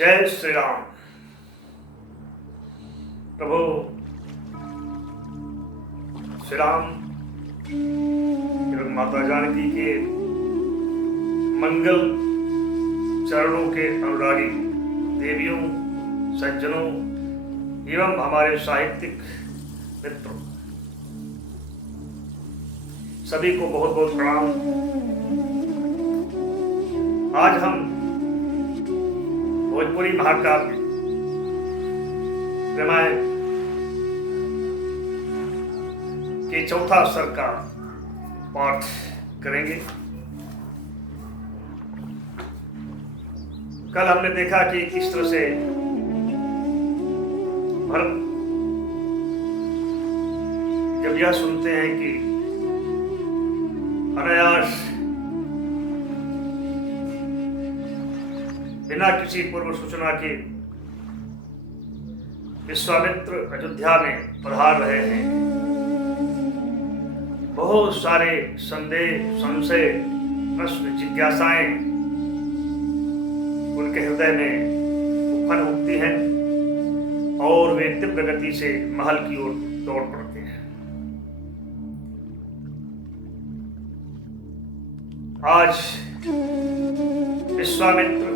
जय श्री राम। प्रभु श्री राम एवं माता जानकी के मंगल चरणों के अनुरागी देवियों, सज्जनों एवं हमारे साहित्यिक मित्रों सभी को बहुत बहुत प्रणाम। आज हम भोजपुरी महाकाव्य रामायण के चौथा स्तर का पाठ करेंगे। कल हमने देखा कि किस तरह से भरत जब यह सुनते हैं कि अनायास बिना किसी पूर्व सूचना के विश्वामित्र अयोध्या में पधार रहे हैं, बहुत सारे संदेह, संशय, प्रश्न, जिज्ञासाएं उनके हृदय में उत्पन्न होती हैं और वे तीव्र गति से महल की ओर दौड़ पड़ते हैं। आज विश्वामित्र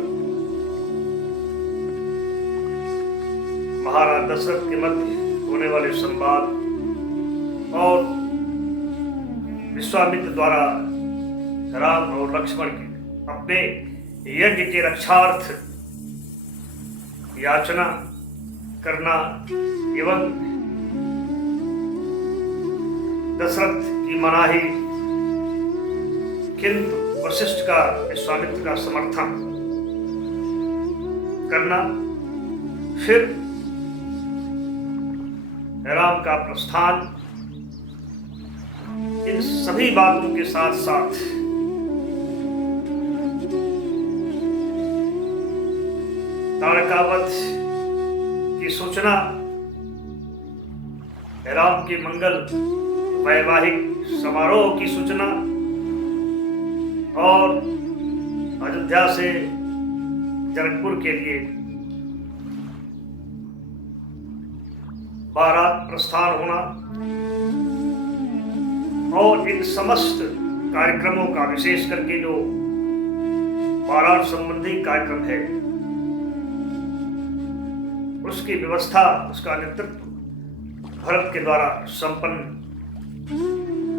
महाराज दशरथ के मध्य होने वाले संवाद और विश्वामित्र द्वारा राम और लक्ष्मण के अपने यज्ञ के रक्षार्थ याचना करना एवं दशरथ की मनाही किंतु वशिष्ठ का विश्वामित्र का समर्थन करना, फिर राम का प्रस्थान, इन सभी बातों के साथ साथ तारकावध की सूचना, राम के मंगल वैवाहिक समारोह की सूचना और अयोध्या से जनकपुर के लिए बारात प्रस्थान होना और इन समस्त कार्यक्रमों का, विशेष करके जो बारात संबंधी कार्यक्रम है उसकी व्यवस्था, उसका नेतृत्व भरत के द्वारा संपन्न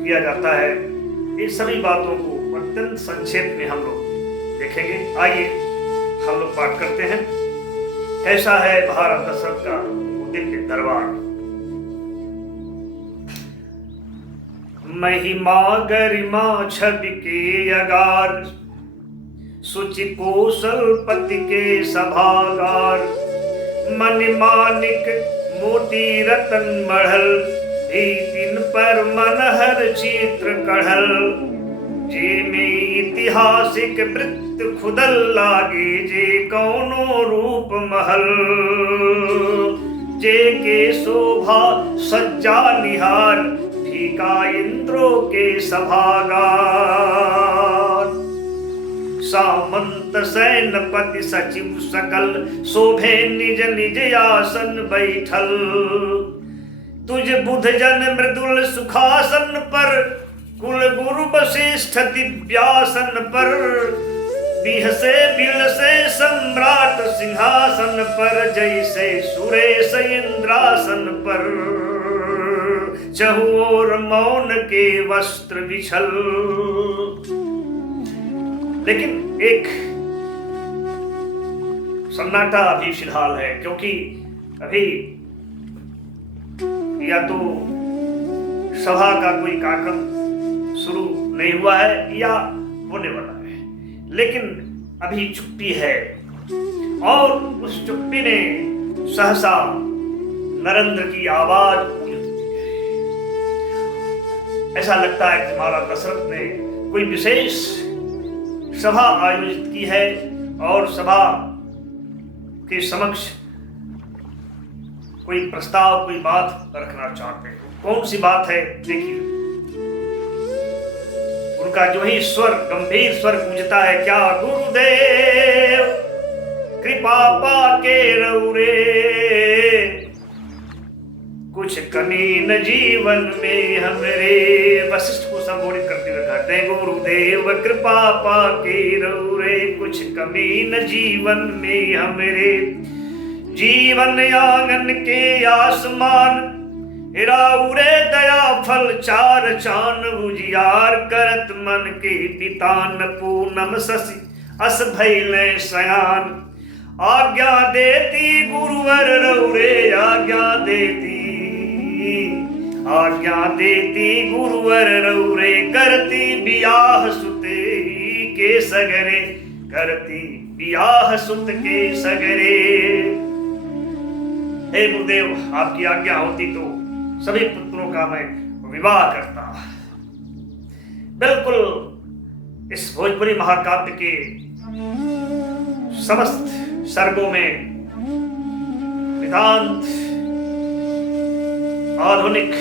किया जाता है। इन सभी बातों को अत्यंत संक्षेप में हम लोग देखेंगे। आइए हम लोग पाठ करते हैं। ऐसा है भारत दशरथ का दिव्य दरबार। महिमा गरिमा छवि के अगार, सुचि कौशलपति के सभागार, मन मानिक मोती रतन मढ़ल, दिन पर मनहर चित्र कढ़ल, जे में ऐतिहासिक वृत्त खुदल लागे, जे कौनो रूप महल, जे के शोभा सज्जा निहार, फीका इंद्रो के सभागार, सामंत सैनपति सचिव सकल, शोभे निज निज आसन बैठल, तुझ बुध जन मृदुल सुखासन पर, कुल गुरु वशिष्ठ दिव्यासन पर, बिहसे बिलसे सम्राट सिंहासन पर, जैसे सुरेश इंद्रासन पर, चहुओर मौन के वस्त्र बिछल। लेकिन एक सन्नाटा अभी फिलहाल है, क्योंकि अभी या तो सभा का कोई कार्यक्रम शुरू नहीं हुआ है या होने वाला है, लेकिन अभी चुप्पी है और उस चुप्पी ने सहसा नरेंद्र की आवाज गूंज उठी है। ऐसा लगता है कि महाराज दशरथ ने कोई विशेष सभा आयोजित की है और सभा के समक्ष कोई प्रस्ताव, कोई बात रखना चाहते हैं। कौन सी बात है देखिए। उनका जो ही स्वर, गंभीर स्वर गूंजता है, क्या गुरुदेव कृपा पाके रौरे, कुछ कमी न जीवन में हमरे। वशिष्ठ को संबोधित करते हुए कहते हैं, गुरुदेव कृपा पाके रौरे, कुछ कमी न जीवन में हमरे। जीवन आंगन के आसमान, राउरे दया फल चार चान उजियार। करत मन के पितान पूनम शशि अस भैले सयान। आज्ञा देती गुरुवर रौरे, आज्ञा देती, आज्ञा देती गुरुवर रौरे। करती बियाह सुते के सगरे, करती बियाह सुत के सगरे। हे गुरुदेव, आपकी आज्ञा होती तो सभी पुत्रों का मैं विवाह करता। बिल्कुल इस भोजपुरी महाकाव्य के समस्त सर्गों में वेदांत, आधुनिक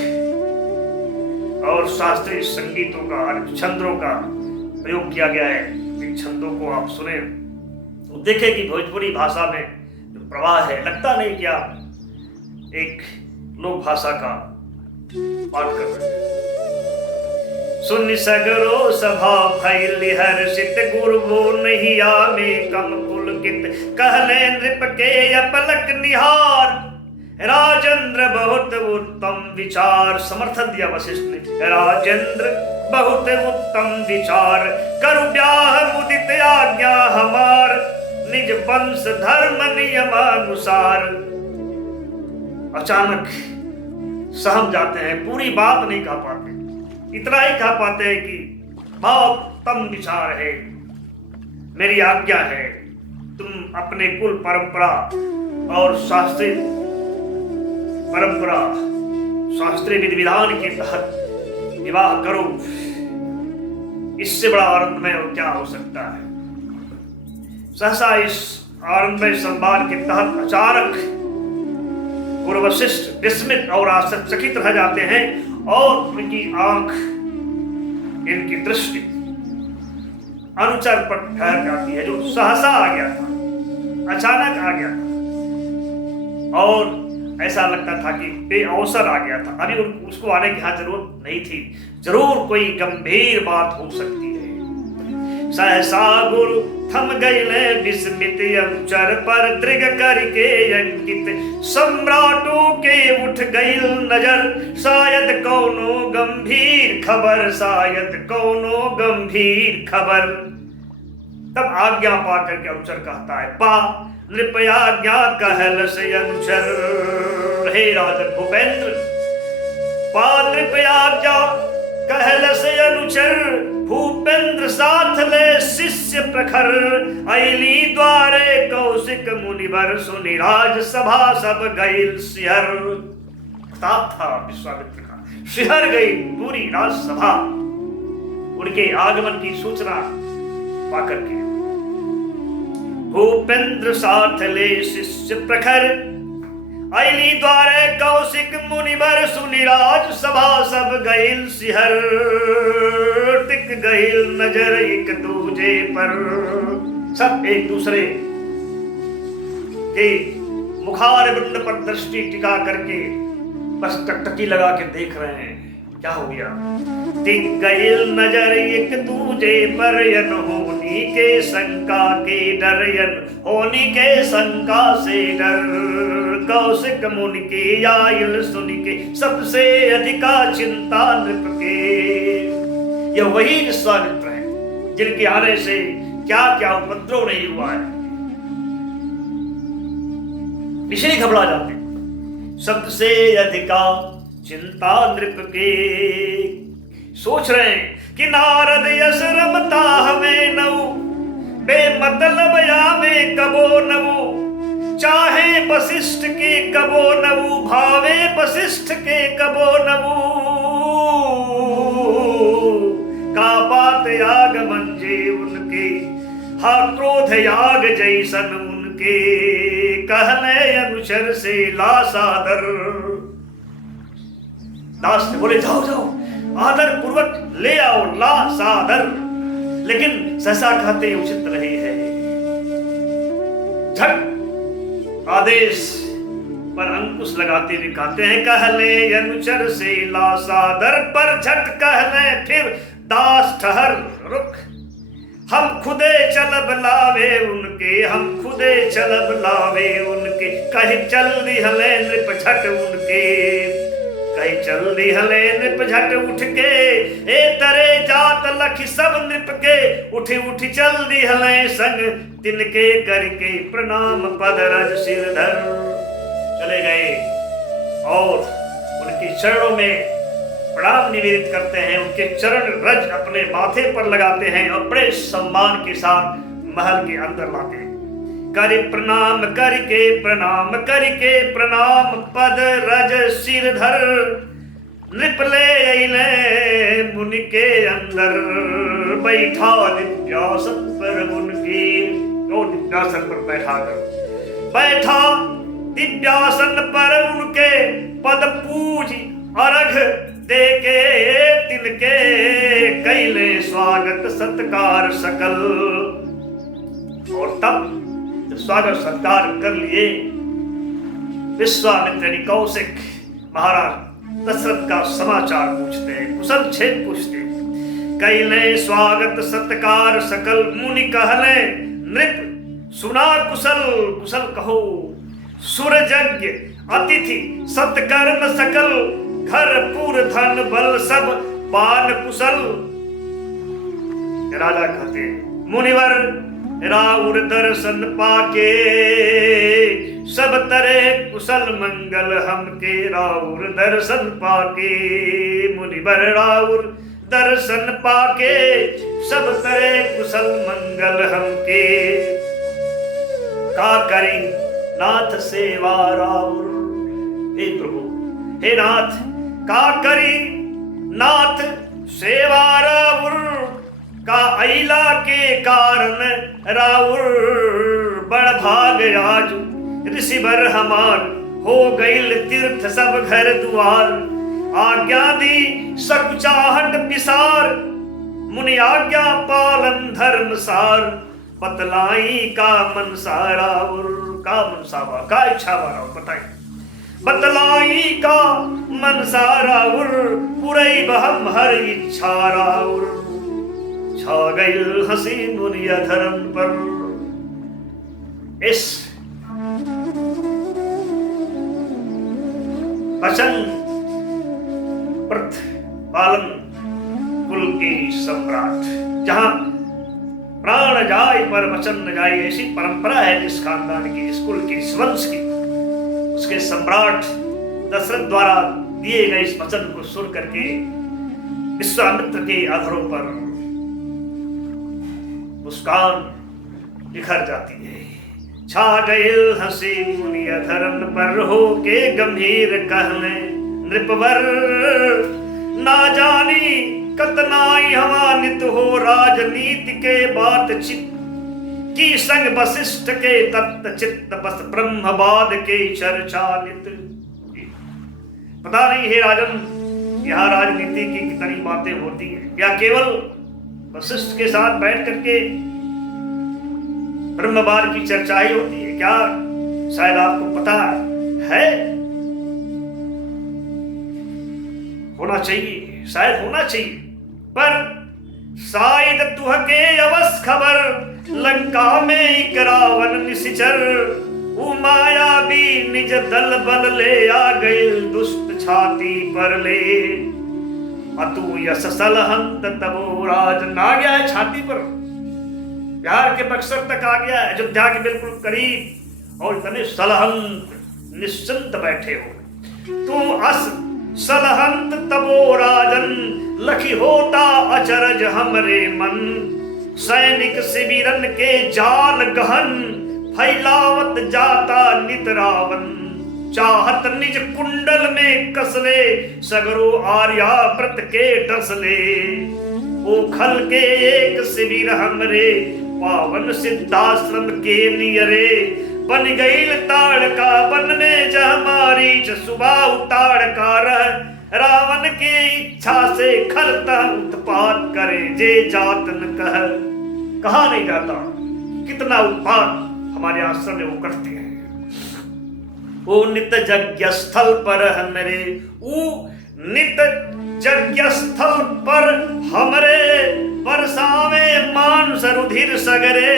और शास्त्रीय संगीतों का, छंदों का प्रयोग किया गया है। इन छंदों को आप सुने तो देखें कि भोजपुरी भाषा में जो प्रवाह है, लगता नहीं कि आप एक लोक भाषा का पाठ कर रहे हैं। सुन सगरो सभा फैली हर्षित, गुरुवो नहीं आमे कम पुलकित। कहले नृप के अपलक निहार, राजेंद्र बहुत उत्तम विचार। समर्थन दिया वशिष्ठ ने, राजेंद्र बहुत उत्तम विचार। करु ब्याह मुदित आज्ञा हमार, निज वंश धर्म नियमानुसार। अचानक सहम जाते हैं, पूरी बात नहीं कह पाते, इतना ही कह पाते हैं कि बहुत उत्तम विचार है, मेरी आज्ञा है, तुम अपने कुल परंपरा और शास्त्रीय परंपरा, शास्त्रीय विधि विधान के तहत विवाह करो। इससे बड़ा आनंदमय और क्या हो सकता है। सहसा इस आनंदमय संवाद के तहत अचानक गुरु वशिष्ठ विस्मित और आश्चर्यचकित रह जाते हैं और उनकी आंख, इनकी दृष्टि अनुचर पर ठहर जाती है, जो सहसा आ गया था, अचानक आ गया था और ऐसा लगता था कि बेअवसर आ गया था। अभी उसको आने की यहाँ जरूरत नहीं थी, जरूर कोई गंभीर बात हो सकती है। सहसा गुरु थम गईले विस्मित, अनुचर पर दृग करके अंकित। सम्राटों के उठ गई नजर, शायद कौनो गंभीर खबर, शायद कौनो गंभीर खबर। तब आज्ञा पा करके अनुचर कहता है, पा नृप आज्ञा कहल से अनुचर। हे राजन भूपेंद्र, पा नृप आज्ञा कहल से अनुचर। भूपेंद्र साथ ले शिष्य प्रखर, ऐली द्वारे कौशिक मुनिवर। सुनि राज सभा सब गईल सिहर। प्रताप था विश्वामित्र का, सिहर गई पूरी राजसभा उनके आगमन की सूचना पाकर के। भूपेंद्र साथ ले शिष्य प्रखर, ऐली द्वारे कौशिक मुनिवर। सुनि राज सभा सब गईल सिहर, टिक गईल नजर एक दूजे पर। सब एक दूसरे के मुखारविंद पर दृष्टि टिका करके बस टकटकी लगा के देख रहे हैं, क्या हो गया। टिक गईल नजर एक दूजे पर, यन होनी के शंका के डर, यन होनी के शंका से डर। कौशिक मुनि के आयल सुन के, सबसे अधिका चिंता नृप के। यह वही विश्वामित्र है जिनके आने से क्या क्या उपद्रव नहीं हुआ है। इसलिए घबरा जाते, सबसे अधिका चिंता नृप के। सोच रहे हैं कि नारद यश रमता हमें नऊ, बेमतलब यावे कबो नऊ। चाहे वशिष्ठ के कबो नऊ, भावे वशिष्ठ के कबो नऊ। का बात आगमन जे उनके, हा क्रोध याग जैसन उनके। कहले अनुचर से ला सादर। दास ने बोले, जाओ जाओ आदर पूर्वक ले आओ, ला सादर। लेकिन सहसा कहते उचित नहीं है। झट आदेश पर अंकुश लगाते हुए कहते हैं, कहले अनुचर से ला सादर पर झट कहले फिर दास ठहर रुक, हम खुदे चलब लावे उनके, हम खुदे चलब लावे उनके, कहीं चल दिहले नृप झट उनके, कहीं चल दिहले नृप झट उठ के, ए तरे जात लखी सब नृप के, उठी उठी चल दिहले संग तिनके, करके प्रणाम पद रज सिर धर। चले गए और उनके चरणों में प्रणाम निवेदित करते हैं, उनके चरण रज अपने माथे पर लगाते हैं और बड़े सम्मान के साथ महल के अंदर लाते हैं। करि प्रणाम करके प्रणाम करके प्रणाम पद रज सिर धर, नृप ले अइले मुनि के अंदर, बैठा दिव्यासन पर उनकी, तो दिव्यासन पर बैठा कर, बैठा दिव्यासन पर उनके, पद पूज अर्घ देके तिनके, कैले स्वागत सत्कार सकल। और तब स्वागत सत्कार कर लिए, विश्वामित्र यानी कौशिक महाराज दशरथ का समाचार पूछते हैं, कुशल छेद पूछते हैं। कैले स्वागत सत्कार सकल, मुनि कहले नृप सुना कुशल, कुशल कहो सुर यज्ञ अतिथि सत्कर्म सकल, घर पूर धन बल सब पान कुशल। राजा कहते हैं, मुनिवर राउर दर्शन पाके, सब तरह कुशल मंगल हमके, राउर दर्शन पाके, मुनिवर राउर दर्शन पाके, सब तरह कुशल मंगल हमके, का करें नाथ सेवा राउर। हे प्रभु, हे नाथ, का करी नाथ सेवा राउर, का अइला के कारण राउर, बड़ भाग आज ऋषिवर हमार, हो गईल तीर्थ सब घर दुआर, आज्ञा दी सकुचाहट पिसार, मुनि आज्ञा पालन धर्म सार, बतलाई का मनसा राउर, का मनसावा का इच्छा राउर बताई, बतलाई का मनसा राउर, पुरई बहम हर इच्छा राउर, छा गईल हंसी मुनि अधरन पर। इस वचन पालन कुल के सम्राट, जहां प्राण जाए पर वचन न जाए, ऐसी परंपरा है जिस खानदान की, इस कुल की, इस वंश की, उसके सम्राट दशरथ द्वारा दिए गए इस वचन को सुन करके विश्वामित्र के अधरों पर मुस्कान निखर जाती है। छा गईल हंसी मुनि अधरन पर, हो के गंभीर कहने नृपवर, ना जानी कतनाई हमानित हो, राजनीति के बातचीत की संग वशिष्ठ के तत्त चित्त, बस ब्रह्मवाद के चर्चानित। पता नहीं हे राजन, यहाँ राजनीति की कितनी बातें होती हैं, या केवल वशिष्ठ के साथ बैठ करके ब्रह्मवाद की चर्चा ही होती है क्या? शायद आपको पता है, होना चाहिए, शायद होना चाहिए, पर शायद तुह के अवस खबर, लंका में एक रावण निशिचर, माया भी निज दल बल ले, आ गए दुष्ट छाती पर ले, अतु यश सलहंत तबो राजन, आ गया है छाती पर, बिहार के बक्सर तक आ गया है, अयोध्या के बिल्कुल करीब, और इतने सलहंत निश्चिंत बैठे हो तुम, अस सलहंत तबो राजन, लखी होता अचरज हमरे मन, सैनिक शिविरन के जाल गहन, फैलावत जाता नित रावण, चाहत निज कुंडल में कसले, सगरो आर्या व्रत के डसले, ओ खल के एक शिविर हमरे, पावन सिद्धाश्रम के नियरे, बन गईल ताड़का बन में जहमारी, सुबह उताड़ का रह, रावण के इच्छा से खलता उत्पात करे, जे जात न कह, कहा नहीं जाता कितना उत्पात हमारे आश्रम में वो करते हैं। ओ नित यज्ञ स्थल पर हमरे, ऊ नित यज्ञ स्थल पर हमरे बरसावे मानस रुधिर सगरे।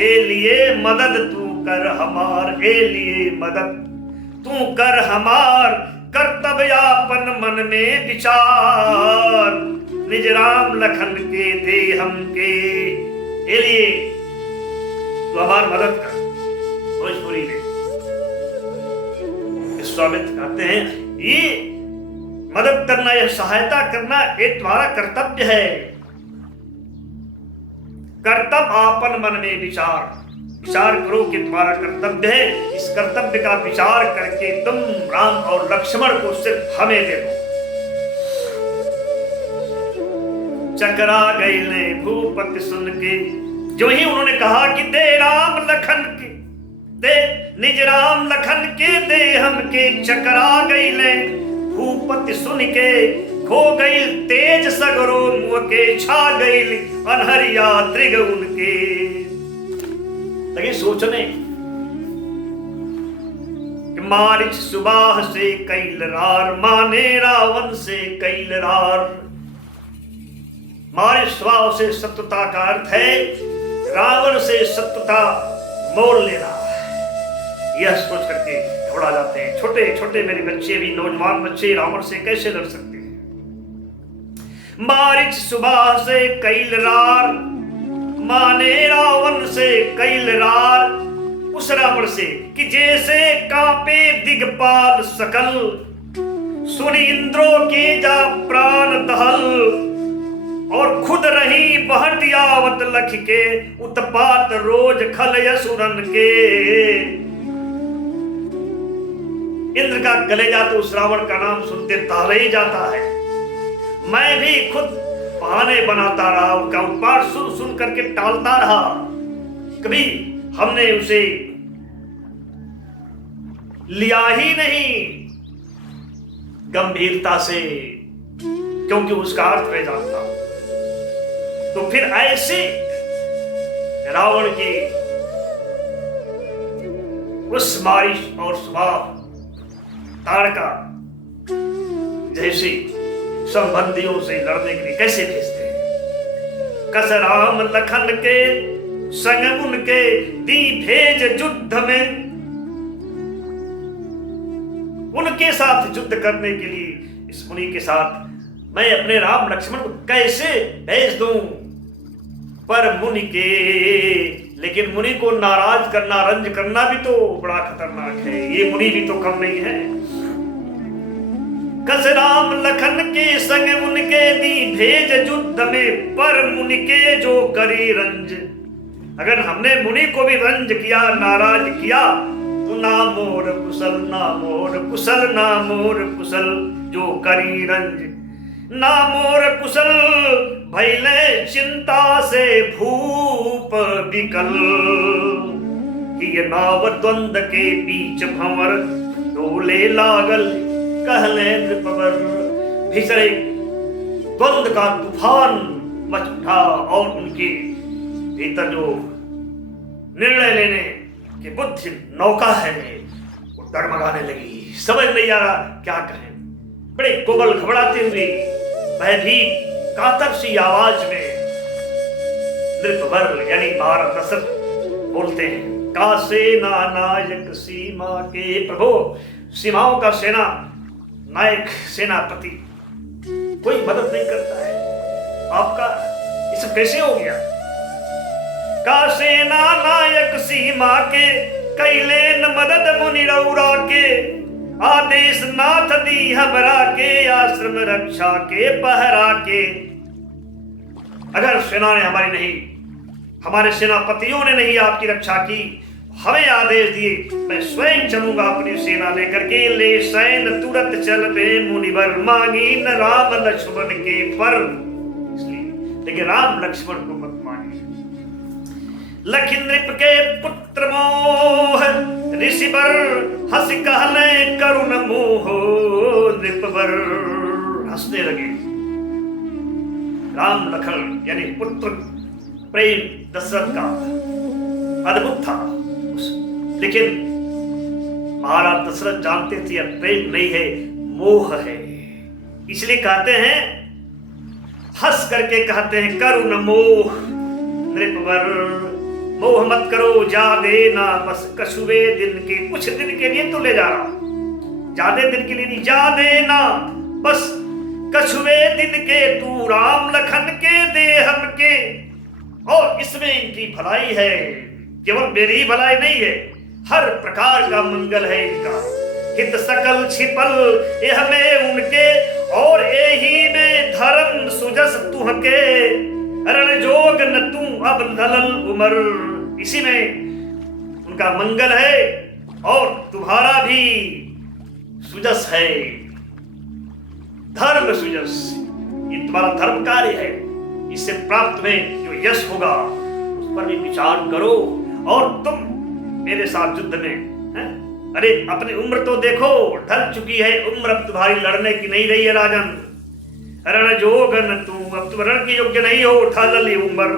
ए लिए मदद तू कर हमार, ए लिए मदद तू कर हमार, कर्तव्यापन मन में विचार। निज राम लखन के दे हमके, ए लिए तू हमार मदद कर। भोजपुरी में विश्वामित्र कहते हैं ये मदद करना, यह सहायता करना ये तुम्हारा कर्तव्य है। कर्तव्य आपन मन में विचार, विचार करो कि तुम्हारा कर्तव्य है। इस कर्तव्य का विचार करके तुम राम और लक्ष्मण को सिर्फ हमें दे दो। चकरा गई ने भूपति सुन के, जो ही उन्होंने कहा कि दे राम लखन के, दे निज राम लखन के दे हमके, चकरा गई ने भूपति सुन के, खो गई तेज सगरो मुँह के, छा गई अनहरिया त्रिग उनके। लगे सोचने कि मारिच सुबाह से कैल रार, माने रावण से कैल रार। मारिच सुबाह से शत्रुता का अर्थ है रावण से शत्रुता मोल लेना। यह सोच करके घबरा जाते हैं। छोटे छोटे मेरे बच्चे भी, नौजवान बच्चे रावण से कैसे लड़ सकते हैं। मारिच सुबाह से कैल रार, माने रावण से कैल रार। उस रावण से कि जैसे कांपे दिगपाल सकल, सुन इंद्रो के जा प्राण दहल। और खुद रही बहट यावत लख के, उत्पात रोज खल असुरन के। इंद्र का कलेजा तो उस रावण का नाम सुनते ताले ही जाता है। मैं भी खुद बहाने बनाता रहा, उनका उत्पात सुन सुन करके टालता रहा। कभी हमने उसे लिया ही नहीं गंभीरता से, क्योंकि उसका अर्थ मैं जानता हूं। तो फिर ऐसे रावण की उस मारिश और सुबाह ताड़का जैसे संबंधियों से लड़ने के लिए कैसे भेजते हैं। कस राम लखन के संग उनके दी भेज युद्ध में, उनके साथ युद्ध करने के लिए इस मुनि के साथ मैं अपने राम लक्ष्मण को कैसे भेज दूं। पर मुनि के, लेकिन मुनि को नाराज करना, रंज करना भी तो बड़ा खतरनाक है। ये मुनि भी तो कम नहीं है। कस राम लखन के संग उनके दी भेज युद्ध में, पर मुनि के जो करी रंज। अगर हमने मुनि को भी रंज किया, नाराज किया, तो ना मोर कुशल, ना मोर कुशल, ना मोर कुशल जो करी रंज। ना मोर कुशल भैले चिंता से भूप विकल, कि ये नाव द्वंद के बीच भंवर डोले लागल कहले नृपवर। भीषण द्वंद का तूफान मच उठा और उनके भीतर जो निर्णय लेने की बुद्धि नौका है वो डगमगाने लगी। समझ नहीं आ रहा क्या कहें। बड़े कोबल घबराते हुए भयभीत कातर सी आवाज में नृपवर यानी महाराज दशरथ बोलते हैं, का सेना नायक सीमा के प्रभु, सीमाओं का सेना नायक सेनापति कोई मदद नहीं करता है आपका, ये सब कैसे हो गया। का सेना नायक सीमा के कैले न मदद मुनि रौरा के, आदेश नाथ दी हमरा के आश्रम रक्षा के पहरा के। अगर सेना ने हमारी नहीं, हमारे सेनापतियों ने नहीं आपकी रक्षा की, हमें आदेश दिए, मैं स्वयं चलूंगा अपनी सेना लेकर के। ले सैन तुरंत चल बे मुनिवर, मांगी न राम लक्ष्मण के पर। इसलिए लेकिन राम लक्ष्मण को मत मांगी। लखि नृप के पुत्र मोह, ऋषिवर हंस कहले करुण मोह। नृपवर हंसने लगे। राम लखन यानी पुत्र प्रेम दशरथ का अद्भुत था, लेकिन महाराज दशरथ जानते थे अब प्रेम नहीं है, मोह है। इसलिए कहते हैं, हंस करके कहते हैं, करुण मोह नृपवर, मोह मत करो जा देना बस कछुए दिन के। कुछ दिन के लिए तो ले जा रहा, ज्यादा दिन के लिए नहीं, जा देना बस कछुए दिन के, तू राम लखन के दे हम के। और इसमें इनकी भलाई है, केवल मेरी ही भलाई नहीं है, हर प्रकार का मंगल है इनका। हित सकल छिपल यह में उनके, और यही में धर्म सुजस तुहके। रण जोग न तू अब दलल उमर, इसी में उनका मंगल है और तुम्हारा भी सुजस है, धर्म सुजस। ये तुम्हारा धर्म कार्य है, इससे प्राप्त में जो यश होगा उस पर भी विचार करो। और तुम मेरे साथ युद्ध में हैं? अरे अपनी उम्र तो देखो, ढल चुकी है उम्र, अब तुम्हारी लड़ने की नहीं रही है राजन। रण जोगन तू, अब तुम रण के योग्य नहीं हो, ढल उम्र।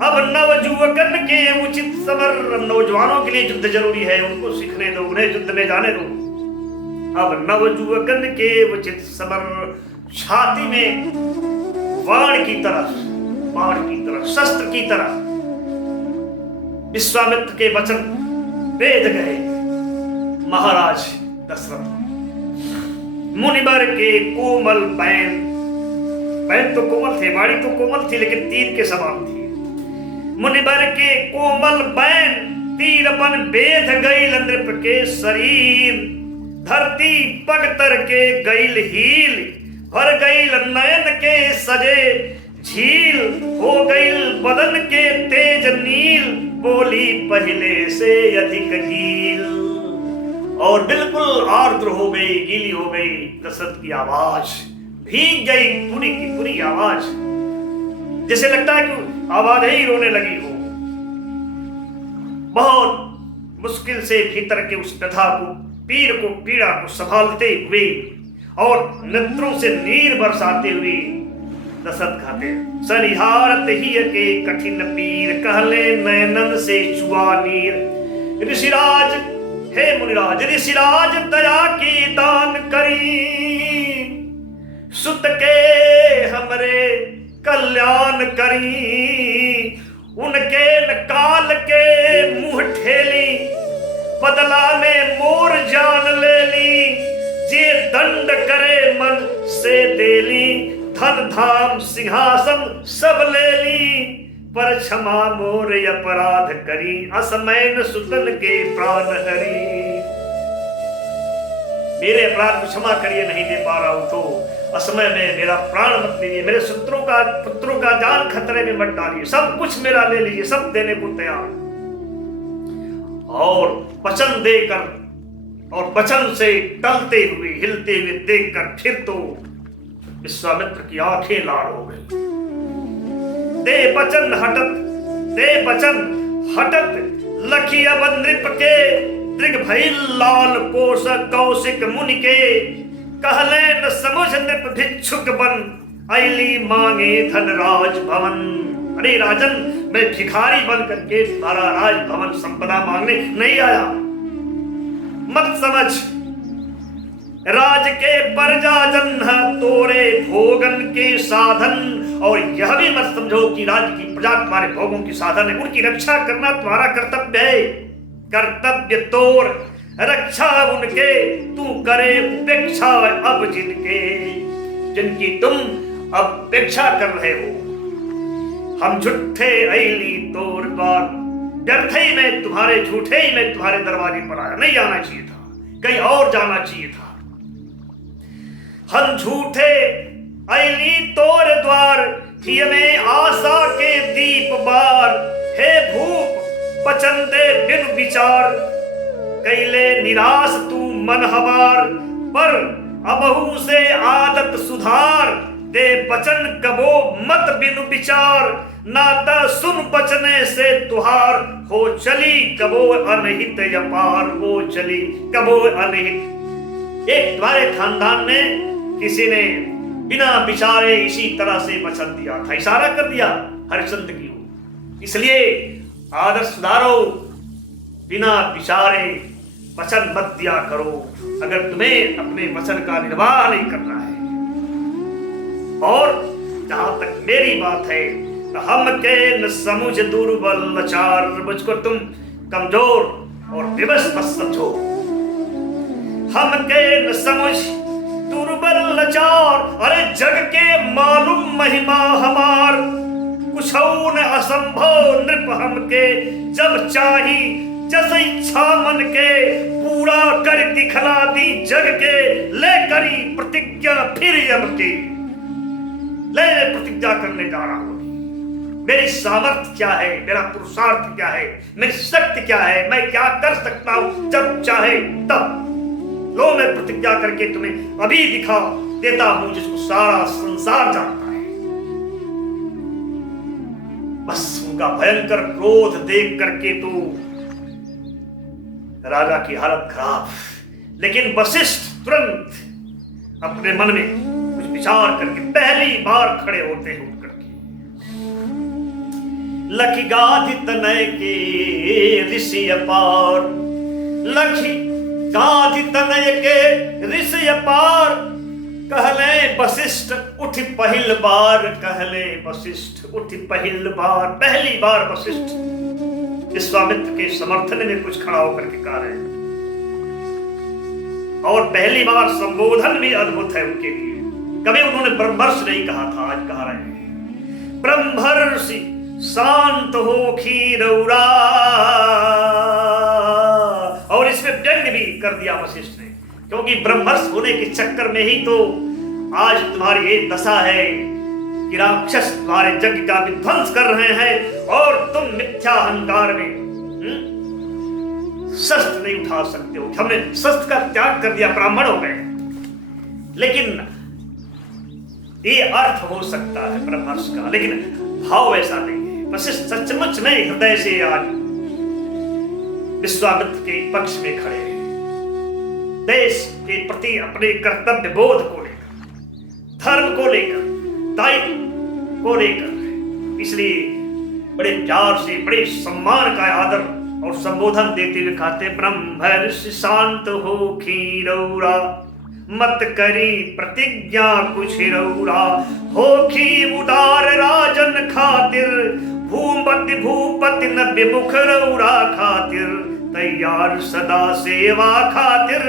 अब नवजुवकन के उचित समर, नौजवानों के लिए युद्ध जरूरी है, उनको सीखने दो, उन्हें युद्ध में जाने दो। अब नवजुवकन के उचित समर, छाती में बाण की तरह, शस्त्र की तरह विश्वामित्र के वचन वेद गए महाराज दशरथ। मुनिबर के कोमल बैन तो कोमल थे, वाणी तो कोमल थी लेकिन तीर के समान थी। मुनिबर के कोमल बैन तीर अपन बेध गईल नृप के शरीर। धरती पगतर के गईल हील, भर गईल नयन के सजे झील। हो गईल बदन के तेज नील, बोली पहले से अधिक गील। और बिल्कुल आर्द्र हो गई, गीली हो गई दशरथ की आवाज, भीग गई पूरी की पूरी आवाज, जैसे लगता है कि आवाज ही रोने लगी हो। बहुत मुश्किल से भीतर के उस व्यथा को, पीर को, पीड़ा को संभालते हुए और नेत्रों से नीर बरसाते हुए दशरथ कहते, सनिहारत ही के कठिन पीर, कहले नयनन से चुआ नीर। ऋषिराज, हे मुनिराज, ऋषिराज दया की दान करी, सुत के हमरे कल्याण करी। उनके न काल के मुंह ठेली, बदला में मोर जान ले ली। जे दंड करे मन से देली, धन धाम सिंहासन सब ले ली। पर क्षमा मोर अपराध करी, असमैन सुतन के प्राण हरी। मेरे अपराध को क्षमा करिए, नहीं दे पा रहा हूं तो असमय में मेरा प्राण मत लीजिए, मेरे पुत्रों का जान खतरे में मत डालिए, सब कुछ मेरा ले लीजिए, सब देने को तैयार। और वचन देकर और वचन से टलते हुए, हिलते हुए देखकर फिर तो विश्वामित्र की आंखें लाल हो गई। दे वचन हटत लखी अब नृप के, दृग भइल लाल कोश कौशिक मुनि के। कहले न समझ नृप भिक्षुक बन, ऐली मांगे धन राज भवन। अरे राजन, मैं भिखारी बन करके तुम्हारा राज भवन संपदा मांगने नहीं आया। मत समझ राज के प्रजा जन तोरे भोगन के साधन, और यह भी मत समझो कि राज्य की प्रजा तुम्हारे भोगों की साधन है। उनकी रक्षा करना तुम्हारा कर्तव्य है। कर्तव्य तोर रक्षा उनके, तू करे उपेक्षा अब जिनकी तुम अब उपेक्षा कर रहे हो। हम झूठे ऐली तोर द्वार, व्यर्थ ही में तुम्हारे, झूठे ही में तुम्हारे दरवाजे पर आया। नहीं आना चाहिए था, कहीं और जाना चाहिए था। हम झूठे ऐली तोर द्वार, हिय में आशा के दीप बार। हे भूप पचन दे बिन विचार, कैले निराश तू मन हमार। पर अबहू से आदत सुधार, दे बचन कबो मत बिनु विचार। नाता सुन बचने से तुहार, हो चली कबो अनहित अपार। हो चली कबो अनहित। एक तुम्हारे खानदान ने किसी ने बिना विचारे इसी तरह से वचन दिया था, इशारा कर दिया हरिश्चंद्र की ओर। इसलिए आदर्श सुधारो, बिना विचारे वचन मत दिया करो अगर तुम्हें अपने वचन का निर्वाह नहीं करना है। और जहां तक मेरी बात है तो हम के न समझ दुर्बल लाचार, मुझको तुम कमजोर और विवश मत समझो। हम के न समझ दुर्बल लाचार, अरे जग के मालूम महिमा हमार, कुछ न असंभव नृप हमके, जब चाही जस इच्छा मन के, पूरा कर दिखला दी जग के, ले करी प्रतिज्ञा फिर यम की। ले प्रतिज्ञा करने जा रहा हूं, मेरी सामर्थ्य क्या है, मेरा पुरुषार्थ क्या है, मेरी शक्ति क्या है, मैं क्या कर सकता हूं जब चाहे तब। लो मैं प्रतिज्ञा करके तुम्हें अभी दिखा देता हूं जिसको सारा संसार जानता है। बस उनका भयंकर क्रोध देख करके तो राजा की हालत खराब, लेकिन वशिष्ठ तुरंत अपने मन में कुछ विचार करके पहली बार खड़े होते हैं उठ करके। लखी गाधि तनय के ऋषि अपार, लखी गाधि तनय के ऋषि अपार, कहले वशिष्ठ उठ पहिल बार, कहले वशिष्ठ उठ पहिल बार। पहली बार वशिष्ठ विश्वामित्र के समर्थन में कुछ खड़ा होकर के कह रहे हैं, और पहली बार संबोधन भी अद्भुत है उनके लिए। कभी उन्होंने ब्रह्मर्षि नहीं कहा था, आज कह रहे हैं ब्रह्मर्षि शांत हो खीरौरा। और इसमें व्यंग भी कर दिया वशिष्ठ ने, क्योंकि ब्रह्मर्षि होने के चक्कर में ही तो आज तुम्हारी ये दशा है कि राक्षस तुम्हारे यज्ञ का विध्वंस कर रहे हैं और तुम मिथ्या अहंकार में शस्त्र नहीं उठा सकते हो। हमने शस्त्र का त्याग कर दिया, ब्राह्मण हो गए। लेकिन ये अर्थ हो सकता है ब्रह्मर्षि का, लेकिन भाव ऐसा नहीं है। वशिष्ठ सचमुच में हृदय से आज विश्वामित्र के पक्ष में खड़े हैं, देश के प्रति अपने कर्तव्य बोध को लेकर, धर्म को लेकर, दायित्व को लेकर। इसलिए बड़े प्यार से, बड़े सम्मान का आदर और संबोधन देते हुए कहते, ब्रह्मर्षि शांत हो खीरौरा, मत करी प्रतिज्ञा कुछ रौरा, हो खी उदार राजन खातिर, भूपति भूपति न विमुख रौरा खातिर, तैयार सदा सेवा खातिर,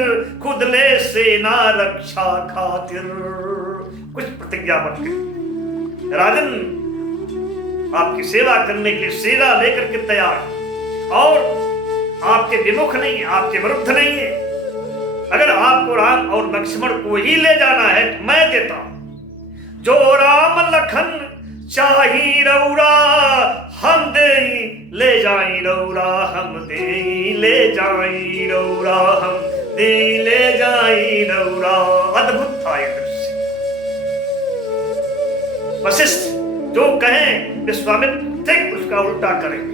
खुद ले सेना रक्षा खातिर। कुछ प्रतिज्ञा मत करिए, राजन आपकी सेवा करने के लिए सेना लेकर के तैयार, और आपके विमुख नहीं, आपके विरुद्ध नहीं है। अगर आपको राम और लक्ष्मण को ही ले जाना है तो मैं देता हूं। जो राम लखन चाही रौरा, हम दे ले जाई रौरा, हम दे ले जाई रौरा, हम दे ले जाई रौरा। अद्भुत था ये दृश्य। वशिष्ठ जो कहें विश्वामित्र ठीक उसका उल्टा करेंगे।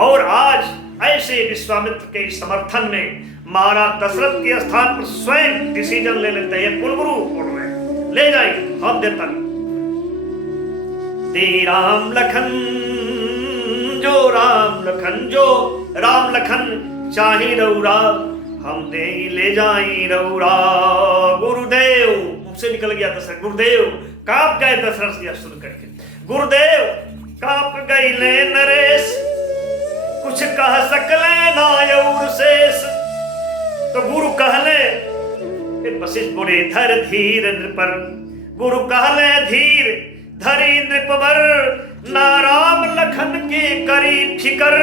और आज ऐसे विश्वामित्र के समर्थन में महाराज दशरथ के स्थान पर स्वयं डिसीजन ले लेते हैं, कुलगुरु बोल रहे हैं, ले जाइए हम देता नहीं। दे राम लखन जो राम लखन, जो राम लखन चाही रौरा, हम दे ले जाई रौरा। गुरुदेव मुझसे निकल गया दशरथ, गुरुदेव कांप गए दशरथ यह सुन करके। गुरुदेव कांप गई ले नरेश, कुछ कह सकले ना और शेष। तो गुरु कहले, फिर वशिष्ठ बोले धर धीर नृपर, गुरु कहले धीर धरी नृपवर, ना राम लखन के करी फिकर,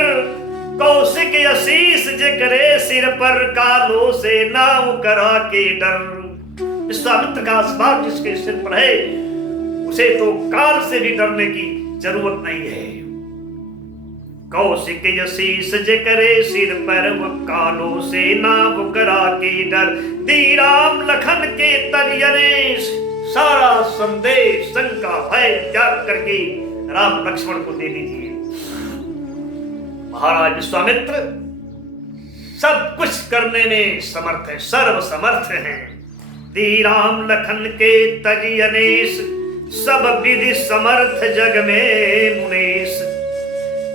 कौशिक आशीष जे करे सिर पर, कालो से नाव करा के डर। विश्वामित्र का आशीर्वाद जिसके सिर पर है उसे तो काल से भी डरने की जरूरत नहीं है। कौशिक आशीष जे करे सिर पर, वो कालो से नाव करा के डर। दी राम लखन के तरियनेश, सारा संदेश शंका भय त्याग करके राम लक्ष्मण को दे दीजिए। महाराज विश्वामित्र सब कुछ करने में समर्थ है, सर्व समर्थ है। दी राम लखन के तरियनेश, सब विधि समर्थ जग में मुनेश।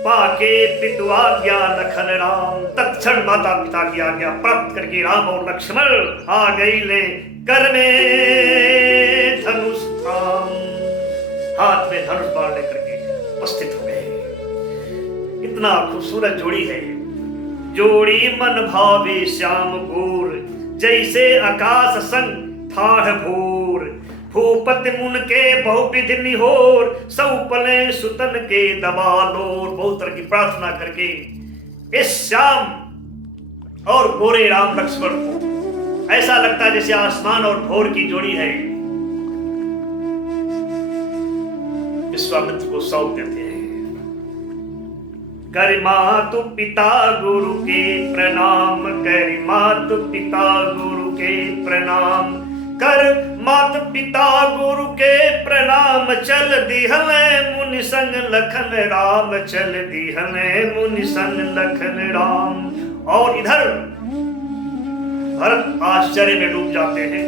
पाके पितु आज्ञा लखन राम। तत्क्षण माता पिता की आज्ञा प्राप्त करके राम और लक्ष्मण आ गई ले कर में धनुष थाम। हाथ में धनुष बाण लेकर के उपस्थित हो गए। इतना खूबसूरत जोड़ी है। जोड़ी मन भावे श्याम गोर, जैसे आकाश संग ठाढ़ भोर। भूपति मुन के बहुविधि निहोर, सौ पले सुतन के दबालोर। बहुत तरह की प्रार्थना करके इस श्याम और गोरे राम लक्ष्मण को ऐसा लगता है जैसे आसमान और भोर की जोड़ी है। विश्वामित्र को सौंप देते हैं। कर मातु पिता गुरु के प्रणाम, कर मातु पिता गुरु के प्रणाम। कर मात पिता गुरु के प्रणाम, चल दिहले मुनि संग लखन राम। चल दिहले मुनि संग लखन राम। और इधर भरत आश्चर्य में डूब जाते हैं।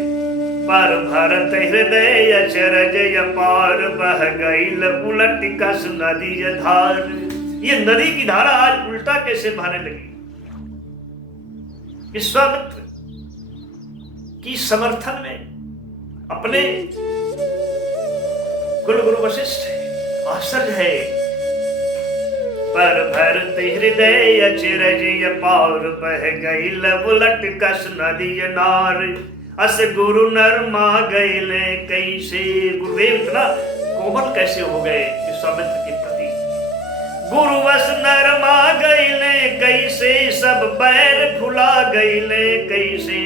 पर भरत हृदय अचरज अपार, बह गईल उलट कस नदी धार। ये नदी की धारा आज उल्टा कैसे बहने लगी? विश्वामित्र की समर्थन में अपने कुलगुरु वशिष्ठ आश्चर्य है। पर भरत हृदय अचरज अपार, बह गईल उलट कस नदी नार। अस गुरु नरमा गईले कैसे। गुरुदेव इतना कोमल कैसे हो गए विश्वामित्र के प्रति। गुरु वस नरमा गईले कैसे, सब बैर भुला गईले कैसे।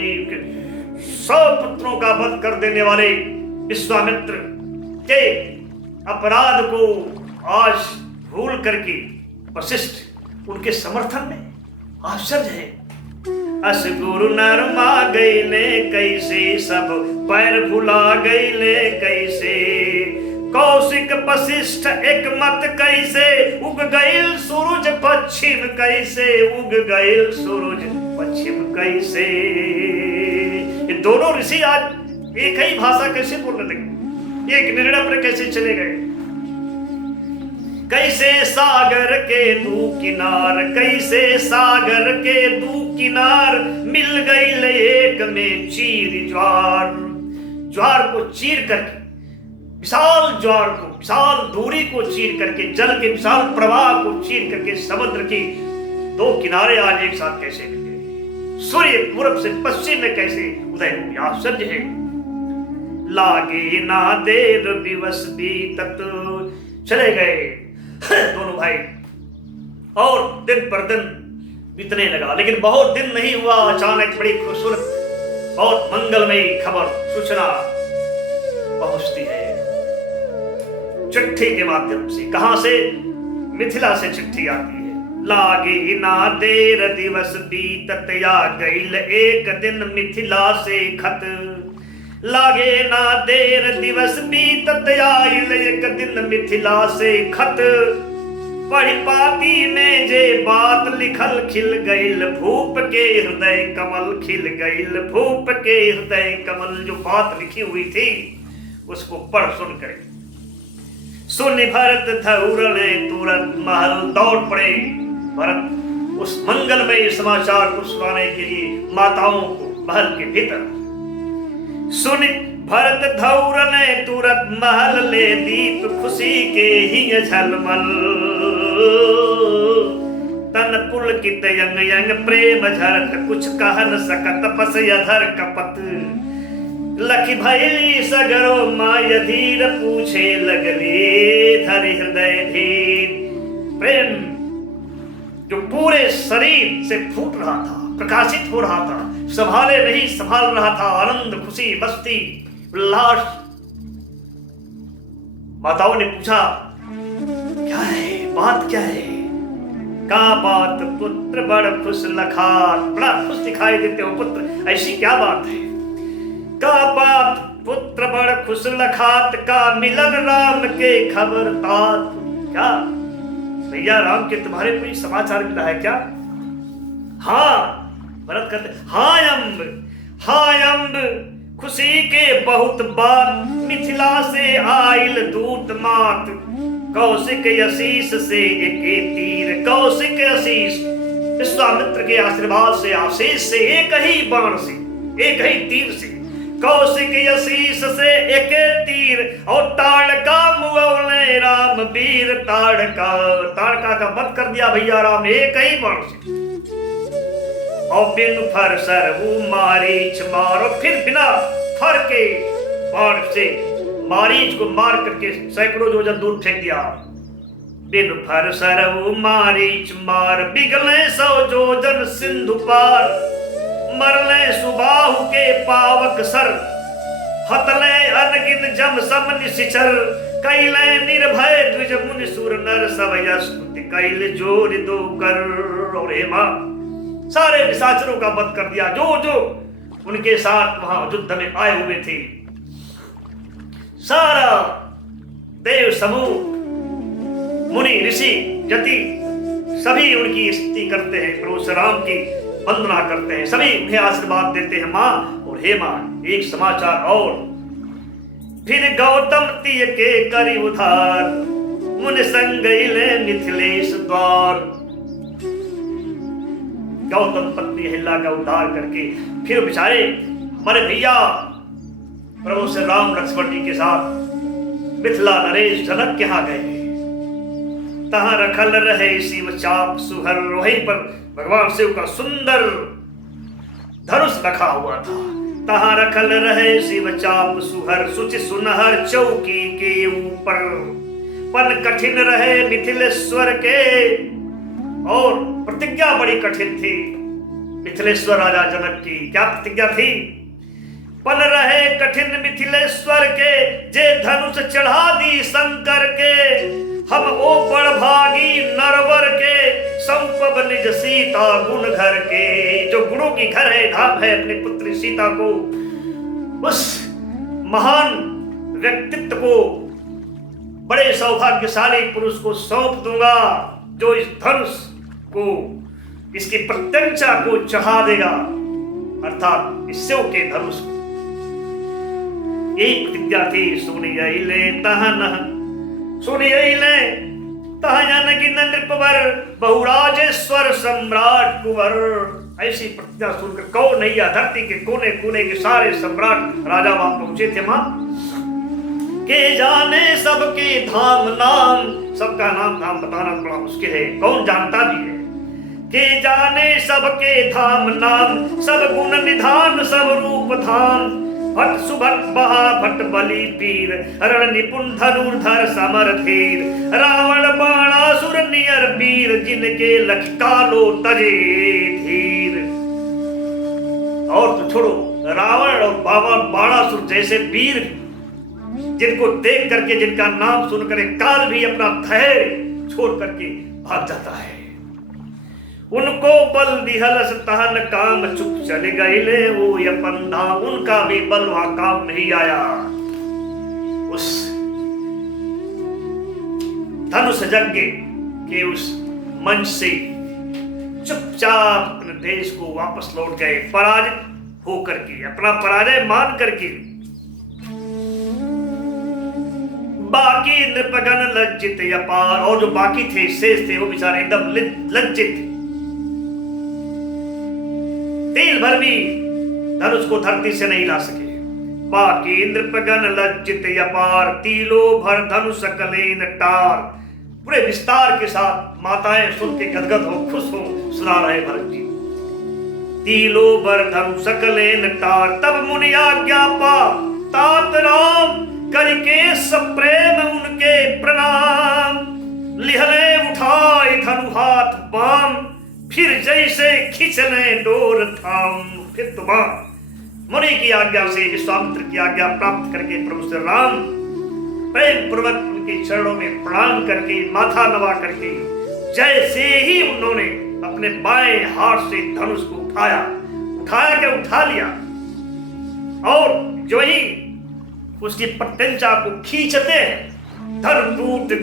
100 पुत्रों का वध कर देने वाले विश्वामित्र के अपराध को आज भूल करके वशिष्ठ उनके समर्थन में आश्चर्य है। अस गुरु नरमा गईले कैसे, सब पैर भुला गईले कैसे। कौशिक वशिष्ठ एक मत कैसे, उग गईल सूरज पश्चिम कैसे। उग गईल सूरज पश्चिम कैसे। ये दोनों ऋषि आज एक ही भाषा कैसे बोलने लगे, एक निर्णय पर कैसे चले गए। कैसे सागर के दू किनार, कैसे सागर के दू किनार। मिल गई एक में चीर ज्वार। ज्वार को चीर करके, विशाल ज्वार को, विशाल दूरी को चीर करके, जल के विशाल प्रवाह को चीर करके समुद्र की 2 किनारे आज एक साथ कैसे मिल गए। सूर्य पूर्व से पश्चिम में कैसे उदय हो, आश्चर्य है। लागे ना देर दिवस बीतत, चले गए दोनों भाई और दिन पर दिन बीतने लगा। लेकिन बहुत दिन नहीं हुआ, अचानक बड़ी खूबसूरत और मंगलमयी खबर, सूचना पहुंचती है चिट्ठी के माध्यम से। कहां से? मिथिला से चिट्ठी आती है। लागे ना देर दिवस बीतत, या गईल एक दिन मिथिला से खत। लागे ना देर दिवस बीतत, आइल एक दिन मिथिला से खत। पढ़ी पाती में जे बात लिखल, खिल गईल भूप के हृदय कमल। खिल गईल भूप के हृदय कमल। जो बात लिखी हुई थी उसको पढ़ सुन कर सुन भरत धौरने तुरंत महल दौड़ पड़े। भरत उस मंगलमय समाचार को सुनाने के लिए माताओं को महल के भीतर। सुन भरत धौरने तुरंत महल ले, दीप खुशी के ही झलमल। तन पुलकित यंग यंग प्रेम झरत, कुछ कह न सकत पस अधर कपत। लखी भैली सगरो माय धीर, पूछे लगली धरि हृदय धीर। प्रेम जो पूरे शरीर से फूट रहा था, प्रकाशित हो रहा था, संभाले नहीं संभाल रहा था। आनंद, खुशी, मस्ती, उल्लास। माताओं ने पूछा क्या है, बात क्या है? का बात पुत्र बड़ खुश लखात। बड़ा खुश दिखाई देते हो पुत्र, ऐसी क्या बात है? का बात पुत्र बड़ खुश लखात, का मिलन राम के खबर तात। क्या भैया राम के तुम्हारे कोई समाचार मिला है क्या? हाँ, भरत कहते हाय अम्ब खुशी के बहुत बात। मिथिला से आइल दूत मात, कौशिक आशीष से एक तीर, कौशिक आशीष विश्वामित्र के आशीर्वाद से, आशीष से, एक ही बाण से, एक ही तीर से, कौशिक आशीष से एक तीर, और ताड़का मुगौले राम वीर, ताड़का का वध कर दिया भैया राम एक ही बाण से। और बिन फर सरहु मारीच मारो, फिर बिना फर के बाण से मारीच को मार करके सैकड़ों योजन दूर फेंक दिया। बिन फर सरहु मारीच मार, बिगले 100 योजन सिंधु पार, मरले सुबाहु के पावक सर, हतले अनगिन जम सम निशिचर, कैले निर्भय द्विज मुनि सुर नर, सब स्तुति कैल जोर दो कर। और हे मां, सारे निशाचरों का वध कर दिया जो जो उनके साथ वहां युद्ध में आए हुए थे। सारा देव समूह, मुनि ऋषि यति सभी उनकी स्तुति करते हैं, प्रभु श्री राम की वंदना करते हैं, सभी उन्हें आशीर्वाद देते हैं मां। और हे मां, एक समाचार और, फिर गौतम तीय के करी उधार, मुनि संग गइले मिथिलेश द्वार। गौतम पत्नी अहिल्या का उद्धार करके फिर बेचारे हमारे भैया प्रभु श्री राम लक्ष्मण जी के साथ मिथिला नरेश जनक के यहाँ गए। तहां रखल रहे शिव चाप सुहर, वहीं पर भगवान शिव का सुंदर धनुष रखा हुआ था। तहां रखल रहे शिव चाप सुहर, सुचि सुनहर चौकी के ऊपर, पन कठिन रहे मिथिलेश्वर के, और प्रतिज्ञा बड़ी कठिन थी मिथिलेश्वर राजा जनक की। क्या प्रतिज्ञा थी? पन रहे कठिन मिथिलेश्वर के, जे धनुष चढ़ा दी शंकर के, हम ओ बड़ भागी नरवर के, संपब निज सीता गुण घर के। जो गुणों की घर है, धाम है, अपनी पुत्री सीता को, उस महान व्यक्तित्व को, बड़े सौभाग्यशाली पुरुष को सौंप दूंगा जो इस धनुष को, इसकी प्रत्यंचा को चढ़ा देगा, अर्थात इस शिव के धनुष को। यही प्रतिज्ञा थी। सुनियैले तहन, सुनियैले तहन की नृपवर, बहुराजेश्वर सम्राट कुंवर। ऐसी प्रतिज्ञा सुनकर कौन नहीं, धरती के कोने कोने के सारे सम्राट राजा वहां पहुंचे थे मां। के जाने सबके धाम नाम, सबका नाम धाम बताना बड़ा मुश्किल है, कौन जानता भी है। के जाने सबके धाम नाम, सब गुण निधान सब रूप धाम, भट सुभट महाभट बलि वीर, रण निपुण धनुर्धर समर धीर, रावण बाणासुर नियर वीर, जिनके लख कालो तजे धीर। और तो छोड़ो, रावण और बाणासुर जैसे वीर जिनको देख करके, जिनका नाम सुनकर काल भी अपना धैर्य छोड़ करके भाग जाता है। उनको बल दिहलस तहन काम, चुप चले गए वो अपन धाम, उनका भी बल वहां काम नहीं आया। उस धनुष यज्ञ के उस मंच से चुपचाप अपने देश को वापस लौट गए, पराजित होकर के, अपना पराजय मान करके। बाकी नृपगण लज्जित अपार, और जो बाकी थे, शेष थे, वो बेचारे एकदम लज्जित, तेल भर भी धनुष को धरती से नहीं ला सके। बाकी नृपगण लज्जित अपार, तीलो भर धनुष कलेन टार। पूरे विस्तार के साथ माताएं सुन के गदगद हो, खुश हो, सुना रहे भरत जी। तीलो भर धनुष कलेन टार, तब मुनि आज्ञा पा तात राम, करके सप्रेम उनके प्रणाम। लिहले उठाए धनु हाथ बाम, फिर जैसे खिंचने डोर थाम। फिर तुम्हां मुनि की आज्ञा से, विश्वामित्र की आज्ञा प्राप्त करके प्रभु श्री राम प्रेम पूर्वक उनके चरणों में प्रणाम करके, माथा नवा करके, जैसे ही उन्होंने अपने बाएं हाथ से धनुष को उठाया के उठा लिया, और जो ही उसकी प्रत्यंचा को खींचते हैं, धन टूट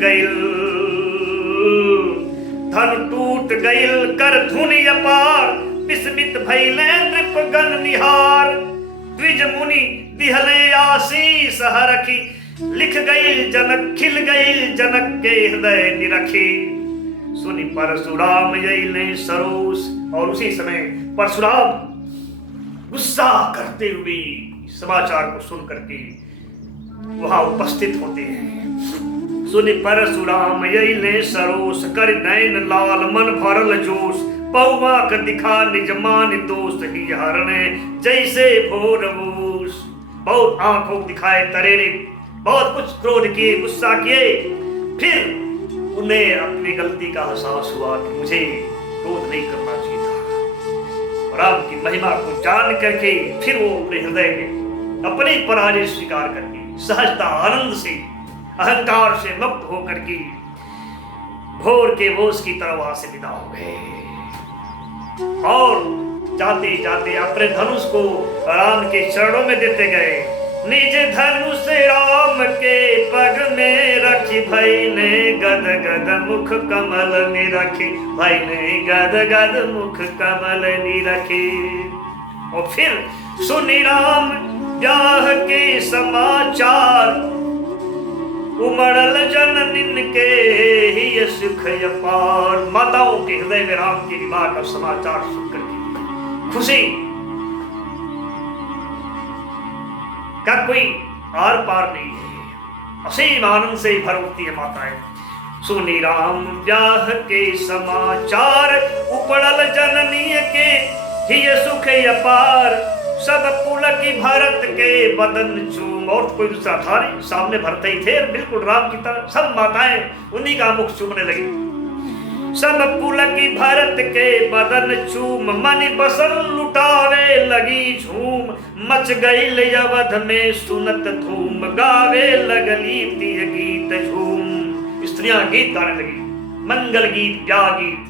गइल कर धुनि अपार, विस्मित भइले नृपगण निहार। द्विज मुनि दिहले आशीष हरखी, लिख गई जनक, खिल गई जनक के हृदय निरखी। सुनि परशुराम यही नहीं सरोस। और उसी समय परशुराम गुस्सा करते हुए समाचार को सुन करके वहां उपस्थित होते हैं। सुनि परशुराम यही ने सरोस, कर नैन लाल मन भरल जोश। पौवा कर दिखा निज मान दोस्त, ही हरणे जैसे भोरवोश। बहुत आंखों दिखाए तरेरे, बहुत कुछ क्रोध किए, गुस्सा किए। फिर उन्हें अपनी गलती का एहसास हुआ कि मुझे क्रोध नहीं करना चाहिए था। राम की महिमा को जान करके फिर वो अपने हृदय में अपनी पराजय स्वीकार करके सहजता आनंद से अहंकार से मुक्त होकर के भोर के बोझ की तरह वहां से विदा हो गए। और जाते जाते अपने धनुष को राम के चरणों में देते गए। निज धनुष राम के पग में रखी, भाई ने गद गद मुख कमल निरखी। भाई ने गद गद मुख कमल निरखी। और फिर सुनि राम ब्याह के समाचार, उमड़ल जननिन के ही सुख अपार। माताओं के हृदय में राम के विवाह का समाचार सुनकर खुशी का कोई आर पार नहीं है, असीम आनंद से भर उठती है माताएं। सुनि राम ब्याह के समाचार, उपड़ल जननी के ही सुख अपार। सब पुलकी भरत के बदन चूम। और कोई दूसरा था नहीं, सामने भरत ही थे बिल्कुल राम की तरह। सब माताएं उन्हीं का मुख चूमने लगी। सब पुलकी भरत के बदन चूम, मन बसन लुटावे लगी झूम। मच गई अवध में सुनत धूम, गावे लगली तीय गीत झूम। स्त्रियां गीत गाने लगी, मंगल गीत, ब्याह गीत।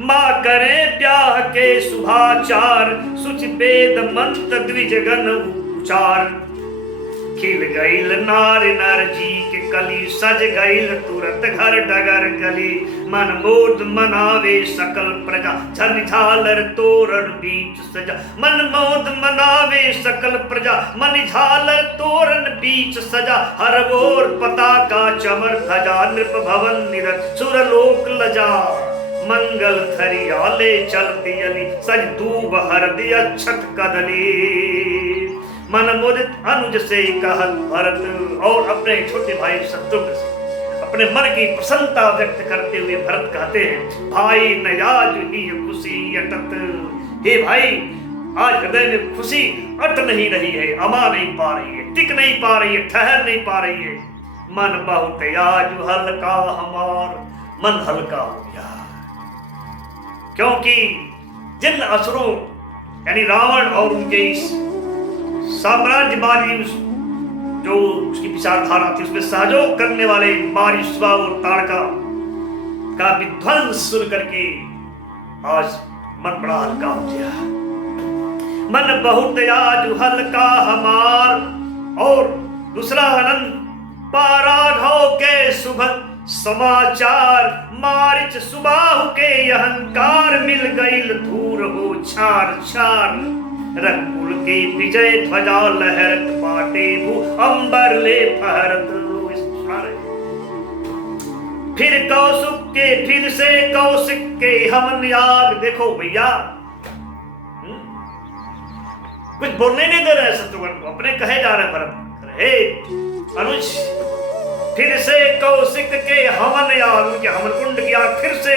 माँ करे ब्याह के शुभाचार, सुचि वेद मंत्र द्विजगण उचार। खिल गईल नार नर जी के कली, सज गईल तुरंत घर डगर गली। मन मोद मनावे सकल प्रजा, झन झालर तोरण बीच सजा। मन मोद मनावे सकल प्रजा, मन झालर तोरण बीच सजा। हर ओर पताका चमर ध्वजा, नृप भवन निरत सुरलोक लजा। मंगल थरियाले चलती अली, सज दूब हरदि अक्षत कदली। मन मुदित अनुज से कहत भरत। और अपने छोटे भाई शत्रुघ्न से अपने मन की प्रसन्नता व्यक्त करते हुए भरत कहते हैं, भाई न आज ही खुशी अटत। हे भाई, आज हृदय में खुशी अट नहीं रही है, अमा नहीं पा रही है, टिक नहीं पा रही है, ठहर नहीं पा रही है। मन बहुत आज हल्का हमार, मन हल्का हो गया। क्योंकि जिन असुरों यानी रावण और उनके साम्राज्यवादी जो उसकी विचारधारा थी उसमें सहयोग करने वाले मारीसुआ और ताड़का का विध्वंस सुन करके आज मन बड़ा हल्का हो गया। मन बहुत आज हल्का हमार। और दूसरा आनंद, पाराघव के शुभ समाचार। मारिच सुबाहु के अहंकार, मिल गईल धूर हो छार छार। रघुकुल के विजय ध्वजा लहरत बाटे, भू अंबर ले फहरत। फिर कौशिक के, फिर से कौशिक के हमन याग। देखो भैया, कुछ बोलने नहीं दे रहे शत्रुघ्न को, अपने कहे जा रहे भरत। हे अनुज, फिर से कौशिक के हमन याग, उनके हमन कुंड की आग फिर से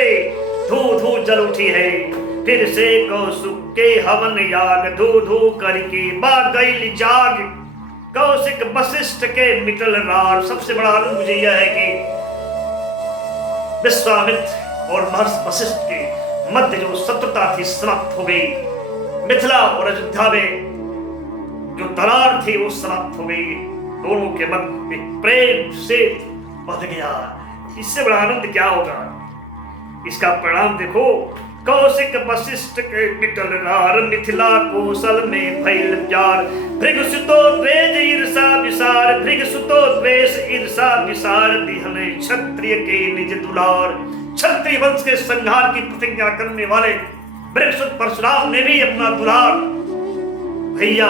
धू धू जल उठी है। फिर से कौशिक के हवन याग, धू धू करके बाग गई जाग। कौशिक वशिष्ठ के मिटल रार। सबसे बड़ा आनंद मुझे यह है कि विश्वामित्र और महर्षि वशिष्ठ के मध्य जो शत्रुता थी समाप्त हो गई। मिथिला और अयोध्या में जो दरार थी वो समाप्त हो गई। दोनों के मन में प्रेम से बढ़ गया। इससे बड़ा आनंद क्या होगा? इसका परिणाम देखो। कौशिक वशिष्ठ के मिटल रार, मिथिला कौशल में भइल प्यार। भृगु सुतो द्वेष ईर्षा विसार, भृगु सुतो द्वेष ईर्षा विसार। दिहने क्षत्रिय के निज दुलार। क्षत्रिय वंश के संहार की प्रतिज्ञा करने वाले भृगुसुत परशुराम ने भी अपना दुलार भैया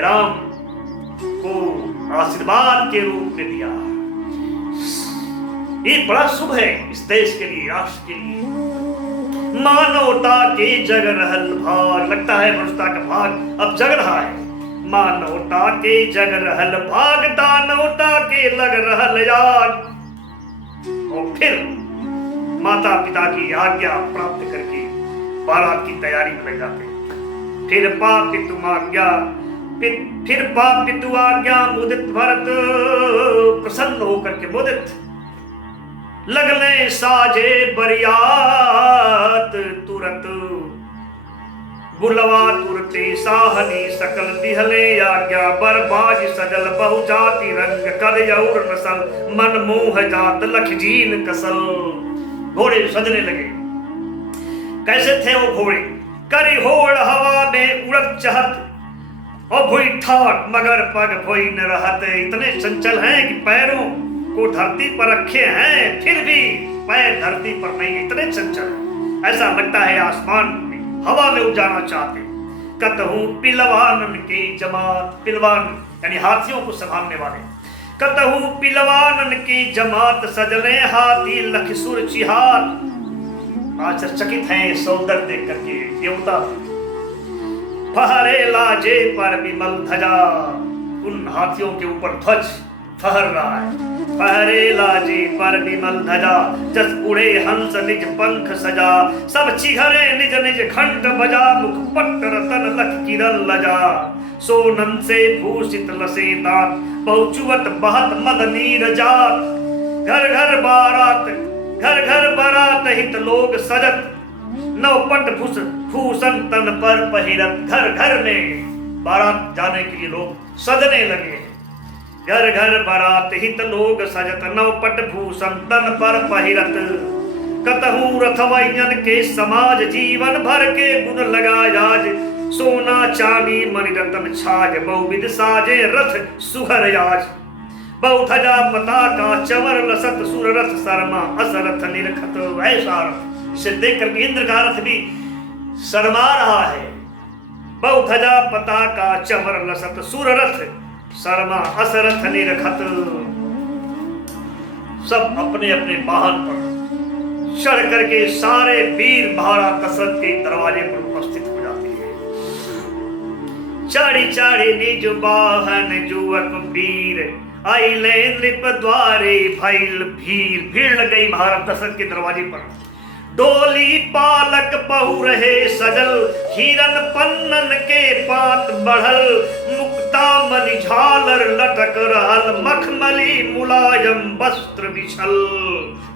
राम को आशीर्वाद के रूप में दिया। ये बड़ा शुभ है इस देश के लिए, राष्ट्र के लिए। मानवता के जग रहल भाग, लगता है मनुष्यता का भाग अब जग रहा है। मानवता के जग रहल भाग, दानवता के लग रहल याग। और फिर माता पिता की आज्ञा प्राप्त करके बारात की तैयारी में लग जाते। फिर पापी तुम आज्ञा, फिर पापी तु आज्ञा मुदित भरत, प्रसन्न होकर के मुदित लगने साजे बरियात। तुरत बुलवा तुरते साहनी सकल दिहले आज्ञा, बरबाज सजल बहुजाति रंग कर और नसल, मन मोह जात लख जीन कसल। घोड़े सजने लगे। कैसे थे वो घोड़े? करी होड़ हवा में उड़त चहत, और भुई ठाट मगर पग भुई न रहत। इतने चंचल हैं कि पैरों को धरती पर रखे हैं फिर भी पैर धरती पर नहीं, इतने चंचल। ऐसा लगता है आसमान में हवा में उड़ जाना चाहते। कतहूं पिलवानन की जमात, पिलवान यानी हाथियों को संभालने वाले। कतहूं पिलवानन की जमात, सजने हाथी लख सुर चिहार। आश्चर्यचकित हैं सौंदर्य देख करके देवता। फहरे लाजे पर विमल ध्वजा, उन हाथियों के ऊपर ध्वज फहर रहा है। फहरे लाजे पर विमल ध्वजा, जस उड़े हंस निज पंख सजा। सब चिघरे निज निज घंट बजा, मुख पट्ट रतन लख किरण लजा। सोनन से भूषित लसे दांत, बहुचुवत बहत मद नीर जात। घर घर बारात, घर घर बारात हित लोग सजत, नवपट भूषण तन पर पहिरत। घर घर में बारात जाने के लिए लोग सजने लगे हैं। घर घर बारात हित लोग सजत, नवपट भूषण तन पर पहिरत। कतहूं रथवैयन के समाज, जीवन भर के गुण लगायाज। सोना चांदी मणि रतन छाज, बहुविध साजे रथ सुघर याज। बहुध्वजा पताका चवर लसत, सुर रथ शर्मा असरथ निरखत। ऐसा इसे देख करके इंद्र का रथ भी शर्मा रहा है। बहुध्वजा पताका चवर लसत, सुर रथ शर्मा असरथ निरखत। सब अपने अपने वाहन पर चढ़ करके सारे वीर महाराज दशरथ के दरवाजे पर उपस्थित हो जाते हैं। चाड़ी चाड़ी निज वाहन जुवक वीर, आइले नृप द्वारे भइल भीड़। भीड़ लग गई महाराज दशरथ के दरवाजे पर। डोली पालक बहु रहे सजल, हिरन पन्नन के पात बढ़ल। मुक्ता मणि झालर लटक रहल, मखमली मुलायम वस्त्र बिछल।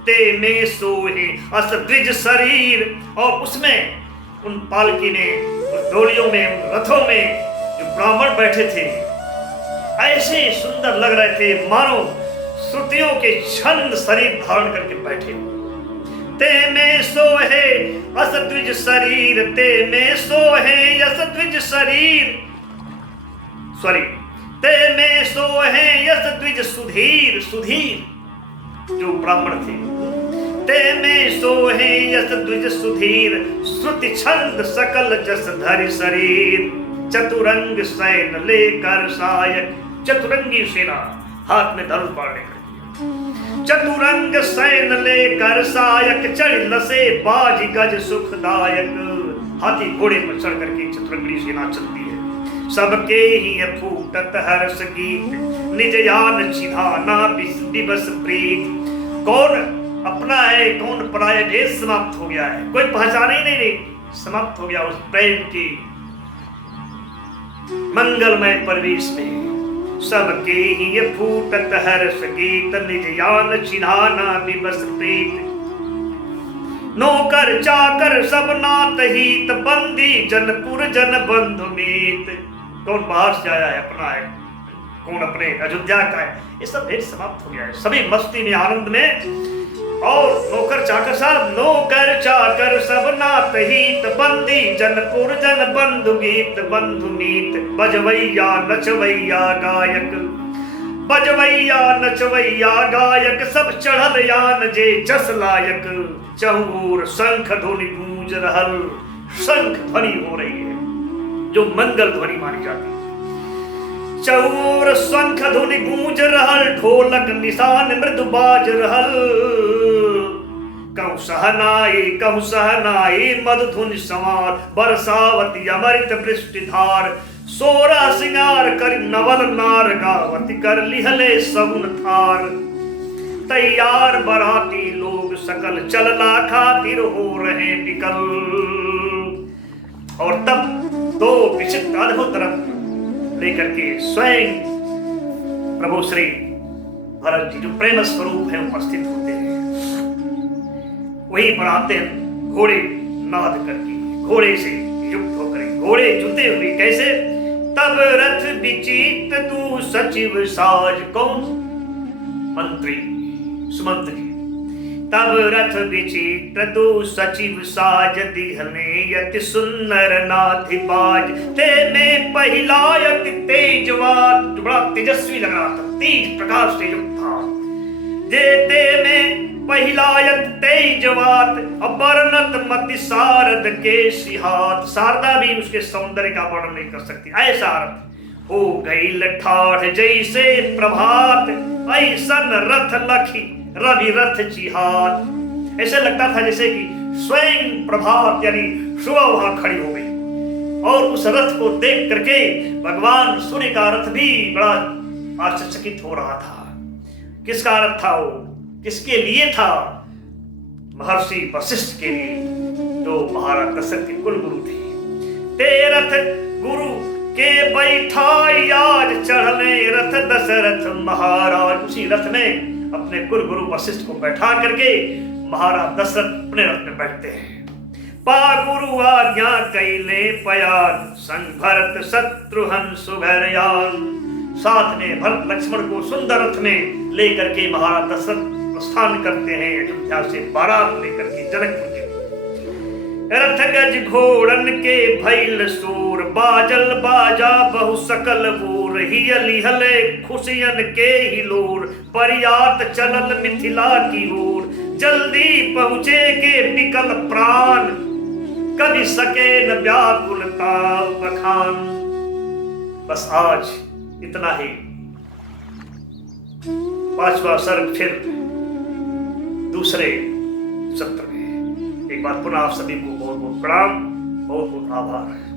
ते में सोहे अस द्विज शरीर, और उसमें उन पालकी में, उन डोलियों में, उन रथों में जो ब्राह्मण बैठे थे ऐसे सुंदर लग रहे थे मानो श्रुतियों के छंद शरीर धारण करके बैठे। ते में सोहे अस द्विज शरीर, ते में सोहे यस द्विज शरीर। सॉरी, ते में सोहे यस द्विज सुधीर। सुधीर जो ब्राह्मण थे। ते में सोहे यस द्विज सुधीर, श्रुति छंद सकल जस धरि शरीर। चतुरंग सैन लेकर सायक, चतुरंगी सेना हाथ में धनुष बाढ़। चतुरंग सैन लेकर सायक, चढ़ लसे बाज गज सुखदायक। हाथी घोड़े पर चढ़ करके चतुरंगी सेना चलती है। सबके ही फूटत हर्ष गीत, निज यान छिधाना दिवस प्रीत। कौन अपना है कौन पराया, भेद समाप्त हो गया है, कोई पहचाने ही नहीं, समाप्त हो गया उस प्रेम की मंगलमय परिवेश में। सबके ही फूटत हर्ष गीत, निज यान छिधाना दिवस प्रीत। नौकर चाकर सब नात हित, बंदी जनपुर जन बंधु मीत। कौन बाहर से आया है, अपना है, कौन अपने अयोध्या का है, ये सब भेद समाप्त हो गया है। सभी मस्ती में, आनंद में। और नौकर चाकर साहब, नौकर चाकर सब नात हित, बंदी जनपुर जन बंधु गीत बंधु मीत। बजवैया नचवैया गायक, बजवैया नचवैया गायक, सब चढ़ल यान जे जस लायक। चहुर शंख ध्वनि गूंज रहल, शंख ध्वनि हो रही है जो मंगल ध्वनि मानी जाती है। चौर शंख धुनि गूंज रहल, ढोलक निशान मृदु बाज रहल। कहु सहनाई मधु धुनि संवार, बरसावती अमृत वृष्टिधार। सोरा सिंगार कर नवल नार, गावती कर लिहले सगुन थार। तैयार बराती लोग सकल, चलना खातिर हो रहे विकल। और तब दो विचित्र अद्भुत रथ लेकर के स्वयं प्रभु श्री भरत जी जो प्रेम स्वरूप है उपस्थित होते हैं। वहीं पर आते हैं घोड़े नाद करके, घोड़े से युक्त होकर, घोड़े जुते हुए। कैसे? तब रथ विचित्र तू सचिव साज। कौन? मंत्री सुमंत्री। तब रथ विचित्र तू सचिव साज, दिहने यति सुंदर नाधिबाज। ते में पहिलायत तेजवात, बड़ा तेजस्वी लग रहा था, तेज प्रकाश से युक्त था। देते में पहिलायत तेजवात, अबरनत मति सारद के सिहात। शारदा भी उसके सौंदर्य का वर्णन नहीं कर सकती, ऐसा रथ हो गई ठाढ़ जैसे प्रभात। ऐसन रथ लखी रवि रथ जिहात। ऐसे लगता था जैसे कि स्वयं प्रभात यानी सुबह वहां खड़ी हो गई। और उस रथ को देख करके भगवान सूर्य का रथ भी बड़ा आश्चर्यचकित हो रहा था। किसका रथ था वो? किसके लिए था? महर्षि वशिष्ठ के लिए, जो महाराज दशरथ के कुल गुरु थे। ते रथ गुरु के बैठाई आज, चढ़ने रथ दशरथ महाराज। उसी रथ में अपने कुल गुरु वशिष्ठ को बैठा करके महाराज दशरथ अपने रथ में बैठते हैं। पा गुरु आज्ञा कैले पयान, संग भरत शत्रुघ्न सुभरयान। साथ में भरत लक्ष्मण को सुंदर रथ में लेकर के महाराज दशरथ प्रस्थान करते हैं अयोध्या से बारात लेकर के जनकपुर के। रथ गज घोड़न के भैल सूर, बाजल बाजा बहु सकल बूर। हियली हले खुशियन के हिलोर, बरियात चलल मिथिला की ओर। जल्दी पहुँचे के विकल प्राण, कभी सके न व्याकुलता बखान। बस आज इतना ही। पांचवा सर्ग फिर दूसरे सत्र में। एक बार पुनः आप सभी को बहुत बहुत प्रणाम, बहुत बहुत आभार।